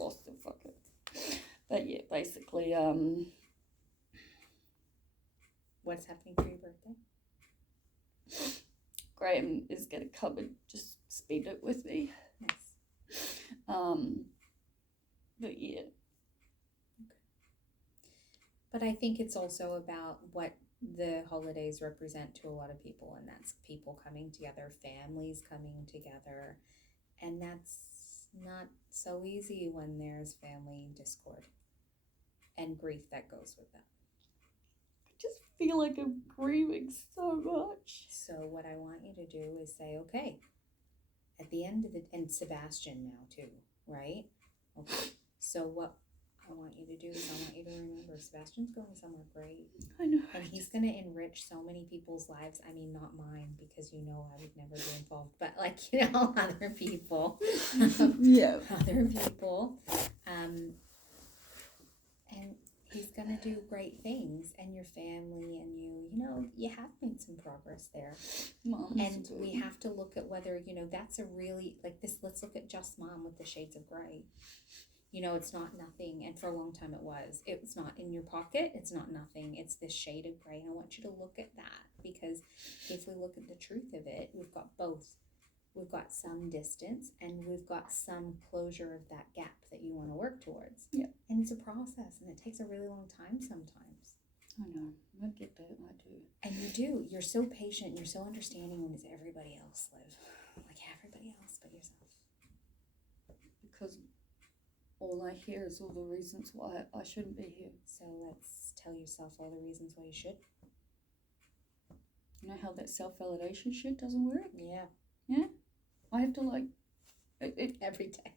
lost the fucker. But yeah, basically, What's happening for your birthday? Graham is gonna come and just spend it with me. Nice. But yeah. But I think it's also about what the holidays represent to a lot of people, and that's people coming together, families coming together, and that's not so easy when there's family discord and grief that goes with that. I just feel like I'm grieving so much. So what I want you to do is say, okay, at the end of the, and Sebastian now too, right? Okay, so what I want you to do is I want you to remember Sebastian's going somewhere great. I know. And he's going to enrich so many people's lives. I mean, not mine, because you know I would never be involved, but like, you know, other people. Yeah. Other people. And he's going to do great things. And your family and you know, you have made some progress there. Mom. And we have to look at whether, you know, that's a really, like this, let's look at Just Mom with the shades of gray. You know, it's not nothing, and for a long time it was. It's not in your pocket, it's not nothing, it's this shade of gray, and I want you to look at that, because if we look at the truth of it, we've got both. We've got some distance, and we've got some closure of that gap that you want to work towards. Yeah. And it's a process, and it takes a really long time sometimes. I know, I get that, I do. And you do, you're so patient, you're so understanding when it's everybody else, Liv. Like everybody else but yourself. Because all I hear is all the reasons why I shouldn't be here. So let's tell yourself all the reasons why you should. You know how that self-validation shit doesn't work? Yeah. Yeah? I have to like... Every day.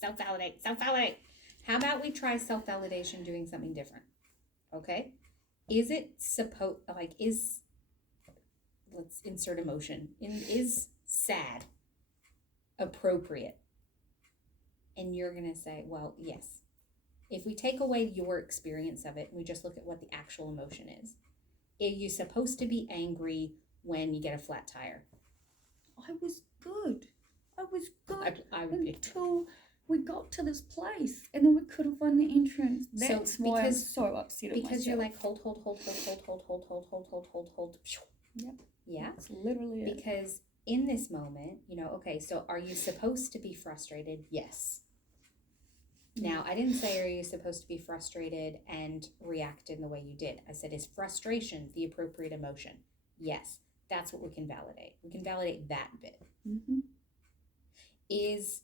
Self-validate. Self-validate. How about we try self-validation doing something different? Okay? Is it let's insert emotion. Is sad appropriate? And you're going to say, well, yes. If we take away your experience of it, and we just look at what the actual emotion is. Are you supposed to be angry when you get a flat tire? I was good. I was good I would be. until we got to this place, and then we could have won the entrance. That's why I'm so upset at myself. Because you're like, hold. Yep. Yeah. That's literally it. Because in this moment, you know, okay, so are you supposed to be frustrated? Yes. Now, I didn't say, are you supposed to be frustrated and react in the way you did? I said, is frustration the appropriate emotion? Yes. That's what we can validate. We can validate that bit. Mm-hmm. Is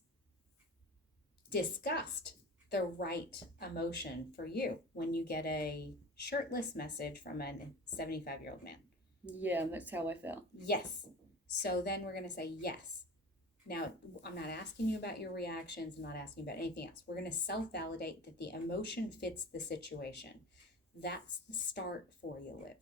disgust the right emotion for you when you get a shirtless message from a 75-year-old man? Yeah, that's how I felt. Yes. So then we're going to say yes. Now, I'm not asking you about your reactions. I'm not asking you about anything else. We're going to self-validate that the emotion fits the situation. That's the start for you, Liv.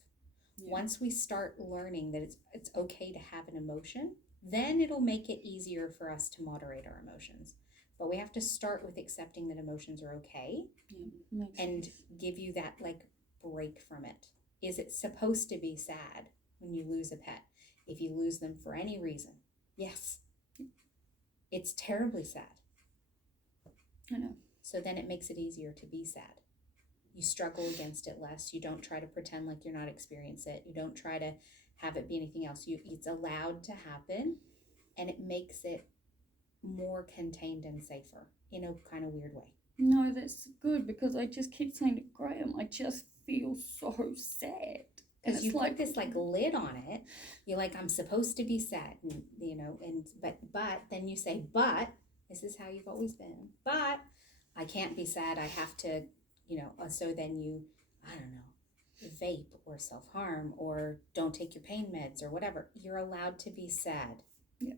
Yeah. Once we start learning that it's okay to have an emotion, then it'll make it easier for us to moderate our emotions. But we have to start with accepting that emotions are okay, and give you that like break from it. Is it supposed to be sad when you lose a pet? If you lose them for any reason, yes. It's terribly sad. I know. So then it makes it easier to be sad. You struggle against it less. You don't try to pretend like you're not experiencing it. You don't try to have it be anything else. It's allowed to happen, and it makes it more contained and safer in a kind of weird way. No, that's good, because I just keep saying to Graham, I just feel so sad. Because you put this like lid on it. You're like, I'm supposed to be sad, and you know, and but then you say, but this is how you've always been. But I can't be sad. I have to, you know. So then you, I don't know, vape or self-harm or don't take your pain meds or whatever. You're allowed to be sad. Yeah,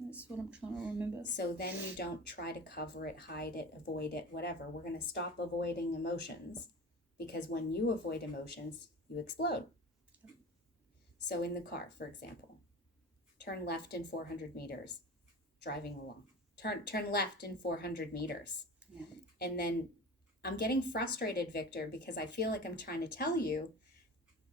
that's what I'm trying to remember. So then you don't try to cover it, hide it, avoid it, whatever. We're going to stop avoiding emotions, because when you avoid emotions, you explode. So in the car, for example, turn left in 400 meters, driving along. Turn left in 400 meters. Yeah. And then I'm getting frustrated, Victor, because I feel like I'm trying to tell you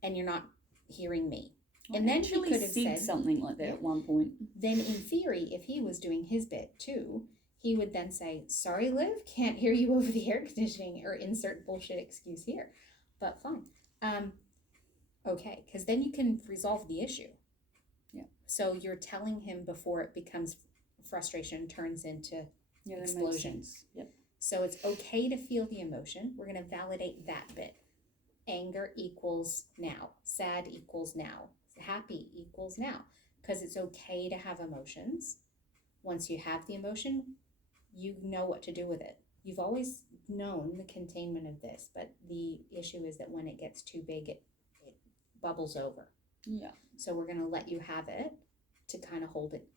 and you're not hearing me. And then he could have said something like that at one point. Then in theory, if he was doing his bit too, he would then say, sorry, Liv, can't hear you over the air conditioning, or insert bullshit excuse here, but fine. Okay, because then you can resolve the issue. Yeah. So you're telling him before it becomes frustration, turns into explosion. Yep. So it's okay to feel the emotion. We're going to validate that bit. Anger equals now. Sad equals now. Happy equals now. Because it's okay to have emotions. Once you have the emotion, you know what to do with it. You've always known the containment of this, but the issue is that when it gets too big, it bubbles over. Yeah. So we're going to let you have it to kind of hold it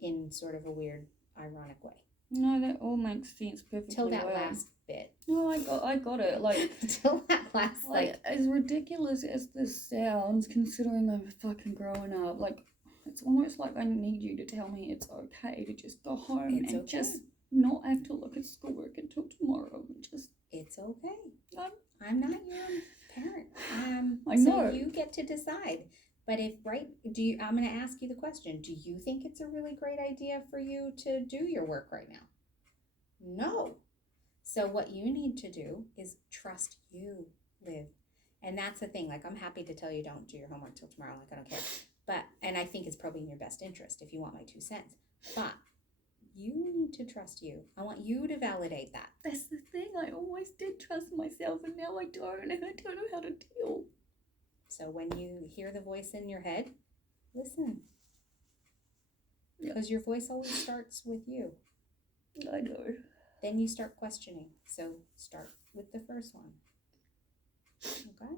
in sort of a weird, ironic way. No, that all makes sense perfectly. Till that last bit. No, I got it. Like, till that last, like, as ridiculous as this sounds, considering I'm fucking growing up, like, it's almost like I need you to tell me it's okay to just go home just not have to look at schoolwork until tomorrow. It's okay. I'm not your parent. I know. So you get to decide. But I'm going to ask you the question. Do you think it's a really great idea for you to do your work right now? No. So what you need to do is trust you, Liv. And that's the thing. Like, I'm happy to tell you don't do your homework till tomorrow. Like, I don't care. And I think it's probably in your best interest if you want my 2 cents. But you need to trust you. I want you to validate that. That's the thing. I always did trust myself, and now I don't, and I don't know how to deal. So when you hear the voice in your head, listen. Because your voice always starts with you. I know. Then you start questioning. So start with the first one. Okay?